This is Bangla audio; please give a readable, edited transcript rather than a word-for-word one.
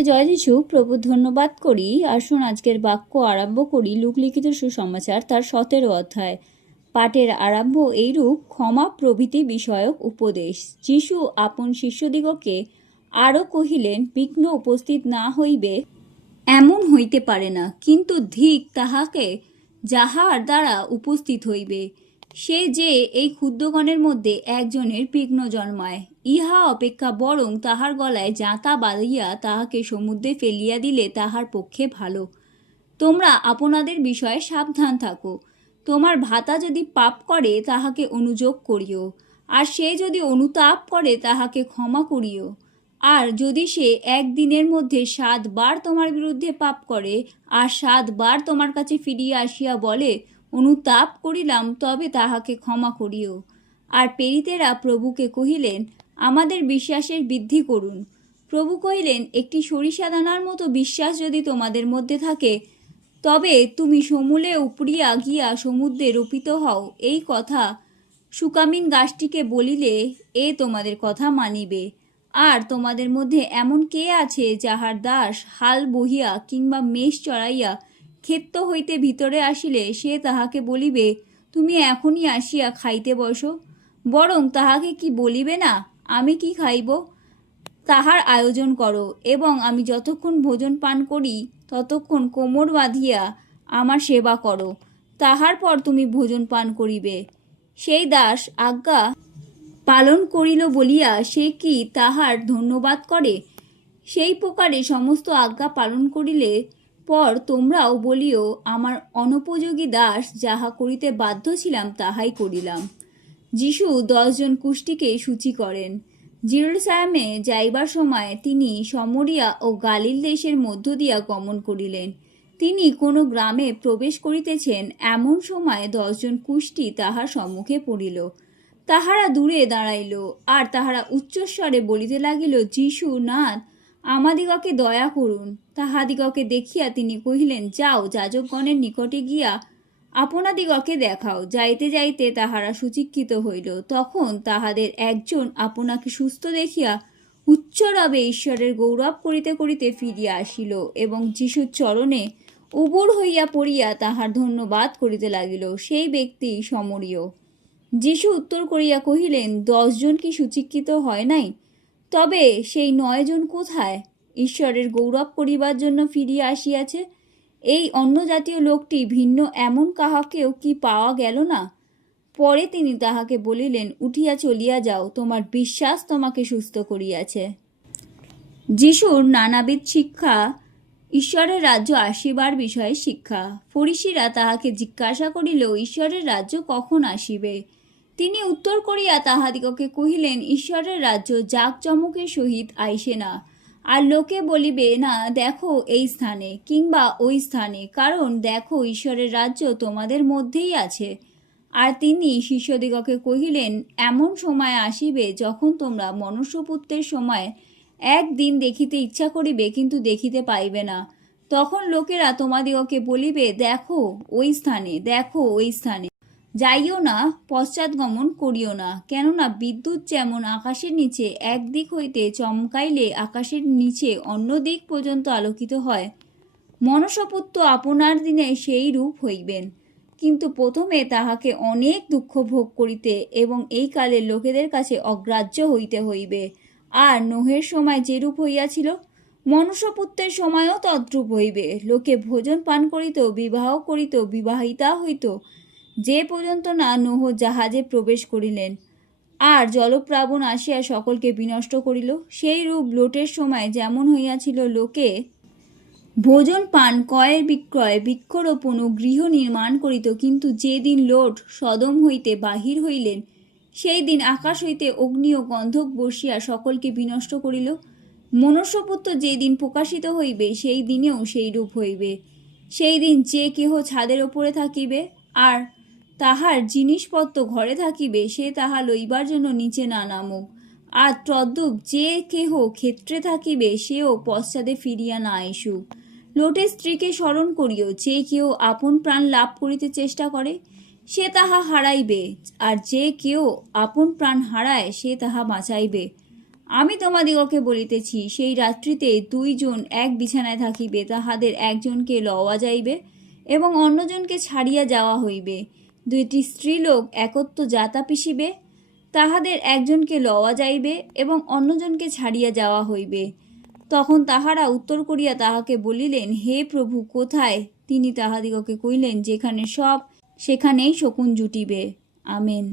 জয় যিশু। প্রভু ধন্যবাদ করি। আসুন আজকের বাক্য আরম্ভ করি। লুকলিখিত সুসমাচার তার 17 অধ্যায়। পাঠের আরম্ভ এইরূপ, ক্ষমা প্রভৃতি বিষয়ক উপদেশ। যিশু আপন শিষ্যদিগকে আরও কহিলেন, বিঘ্ন উপস্থিত না হইবে এমন হইতে পারে না, কিন্তু ধিক তাহাকে যাহার দ্বারা উপস্থিত হইবে। সে যে এই ক্ষুদ্রগণের মধ্যে একজনের বিঘ্ন জন্মায়, ইহা অপেক্ষা বরং তাহার গলায় জাঁতা বাঁধিয়া তাহাকে সমুদ্রে ফেলিয়া দিলে তাহার পক্ষে ভালো। তোমরা আপনাদের বিষয়ে সাবধান থাকো। তোমার ভাতা যদি পাপ করে তাহাকে অনুযোগ করিও, আর সে যদি অনুতাপ করে তাহাকে ক্ষমা করিও। আর যদি সে একদিনের মধ্যে 7 বার তোমার বিরুদ্ধে পাপ করে আর 7 বার তোমার কাছে ফিরিয়া আসিয়া বলে, অনুতাপ করিলাম, তবে তাহাকে ক্ষমা করিও। আর প্রেরিতেরা প্রভুকে কহিলেন, আমাদের বিশ্বাসের বৃদ্ধি করুন। প্রভু কহিলেন, একটি সরিষা দানার মতো বিশ্বাস যদি তোমাদের মধ্যে থাকে, তবে তুমি সমূলে উপড়িয়া গিয়া সমুদ্রে রোপিত হও, এই কথা সুকামিন গাছটিকে বলিলে এ তোমাদের কথা মানিবে। আর তোমাদের মধ্যে এমন কে আছে যাহার দাস হাল বহিয়া কিংবা মেষ চড়াইয়া ক্ষেত্র হইতে ভিতরে আসিলে সে তাহাকে বলিবে, তুমি এখনই আসিয়া খাইতে বসো? বরং তাহাকে কি বলিবে না, আমি কি খাইব তাহার আয়োজন করো, এবং আমি যতক্ষণ ভোজন পান করি ততক্ষণ কোমর বাঁধিয়া আমার সেবা করো, তাহার পর তুমি ভোজন পান করিবে। সেই দাস আজ্ঞা পালন করিল বলিয়া সে কি তাহার ধন্যবাদ করে? সেই প্রকারে সমস্ত আজ্ঞা পালন করিলে পর তোমরাও বলিও, আমার অনুপযোগী দাস, যাহা করিতে বাধ্য ছিলাম তাহাই করিলাম। যিশু 10 জন কুষ্ঠীকে সূচি করেন। জেরুজালেমে যাইবার সময় তিনি সমরিয়া ও গালিল দেশের মধ্য দিয়া গমন করিলেন। তিনি কোনো গ্রামে প্রবেশ করিতেছেন, এমন সময় 10 জন কুষ্ঠী তাহার সম্মুখে পড়িল। তাহারা দূরে দাঁড়াইল, আর তাহারা উচ্চস্বরে বলিতে লাগিল, যিশু, নাথ, আমাদিগকে দয়া করুন। তাহাদিগকে দেখিয়া তিনি কহিলেন, যাও, যাজকগণের নিকটে গিয়া আপনাদিগকে দেখাও। যাইতে যাইতে তাহারা সুচিক্ষিত হইল। তখন তাহাদের একজন আপনাকে সুস্থ দেখিয়া উচ্চরবে ঈশ্বরের গৌরব করিতে করিতে ফিরিয়া আসিল, এবং যিশুর চরণে উবুর হইয়া পড়িয়া তাহার ধন্যবাদ করিতে লাগিল। সেই ব্যক্তি সমরীয়। যিশু উত্তর করিয়া কহিলেন, 10 জন কি সুচিক্ষিত হয় নাই? তবে সেই 9 জন কোথায়? ঈশ্বরের গৌরব করিবার জন্য ফিরিয়া আসিয়াছে। এই অন্য জাতীয় লোকটি ভিন্ন এমন কাহাকেও কি পাওয়া গেল না? পরে তিনি তাহাকে বলিলেন, উঠিয়া চলিয়া যাও, তোমার বিশ্বাস তোমাকে সুস্থ করিয়াছে। যিশুর নানাবিধ শিক্ষা। ঈশ্বরের রাজ্য আসিবার বিষয়ে শিক্ষা। ফরিসীরা তাহাকে জিজ্ঞাসা করিল, ঈশ্বরের রাজ্য কখন আসিবে? তিনি উত্তর করিয়া তাহাদিগকে কহিলেন, ঈশ্বরের রাজ্য জাঁকজমকের সহিত আইসে না, আর লোকে বলিবে না, দেখো এই স্থানে কিংবা ওই স্থানে, কারণ দেখো ঈশ্বরের রাজ্য তোমাদের মধ্যেই আছে। আর তিনি শিষ্যদিগকে কহিলেন, এমন সময় আসিবে যখন তোমরা মনুষ্যপুত্রের সময় একদিন দেখিতে ইচ্ছা করিবে, কিন্তু দেখিতে পাইবে না। তখন লোকেরা তোমাদিগকে বলিবে, দেখো ওই স্থানে, দেখো ওই স্থানে। যাইও না, পশ্চাৎগমন করিও না। কেননা বিদ্যুৎ যেমন আকাশের নিচে একদিক হইতে চমকাইলে আকাশের নিচে অন্য দিক পর্যন্ত আলোকিত হয়, মনুষ্যপুত্র আপনার দিনে সেই রূপ হইবেন। কিন্তু প্রথমে তাহাকে অনেক দুঃখ ভোগ করিতে এবং এই কালের লোকেদের কাছে অগ্রাহ্য হইতে হইবে। আর নোহের সময় যেরূপ হইয়াছিল, মনুষ্যপুত্রের সময়ও তদ্রূপ হইবে। লোকে ভোজন পান করিত, বিবাহ করিত, বিবাহিতা হইত, যে পর্যন্ত না নোহ জাহাজে প্রবেশ করিলেন, আর জলপ্লাবন আসিয়া সকলকে বিনষ্ট করিল। সেই রূপ লোটের সময় যেমন হইয়াছিল। লোকে ভোজন পান, ক্রয় বিক্রয়, বৃক্ষরোপণ ও গৃহ নির্মাণ করিত। কিন্তু যেদিন লোট সদম হইতে বাহির হইলেন, সেই দিন আকাশ হইতে অগ্নি ও গন্ধক বর্ষিয়া সকলকে বিনষ্ট করিল। মনুষ্যপুত্র যেদিন প্রকাশিত হইবে, সেই দিনেও সেই রূপ হইবে। সেই দিন যে কেহ ছাদের ওপরে থাকিবে আর তাহার জিনিসপত্র ঘরে থাকিবে, সে তাহা লইবার জন্য নিচে না নামুক। আর তদ্রূপ যে কেহ ক্ষেত্রে থাকিবে, সেও পশ্চাদে ফিরিয়া না আইসুক। লোটের স্ত্রীকে স্মরণ করিও। যে কেউ আপন প্রাণ লাভ করিতে চেষ্টা করে, সে তাহা হারাইবে, আর যে কেউ আপন প্রাণ হারায়, সে তাহা বাঁচাইবে। আমি তোমাদিগকে বলিতেছি, সেই রাত্রিতে 2 জন এক বিছানায় থাকিবে, তাহাদের একজনকে লওয়া যাইবে এবং অন্যজনকে ছাড়িয়া যাওয়া হইবে। 2টি স্ত্রীলোক একত্র যাতা পিসিবে, তাহাদের একজনকে লওয়া যাইবে এবং অন্যজনকে ছাড়িয়া যাওয়া হইবে। তখন তাহারা উত্তর করিয়া তাহাকে বলিলেন, হে প্রভু, কোথায়? তিনি তাহাদিগকে কহিলেন, যেখানে সব, সেখানেই শকুন জুটিবে। আমেন।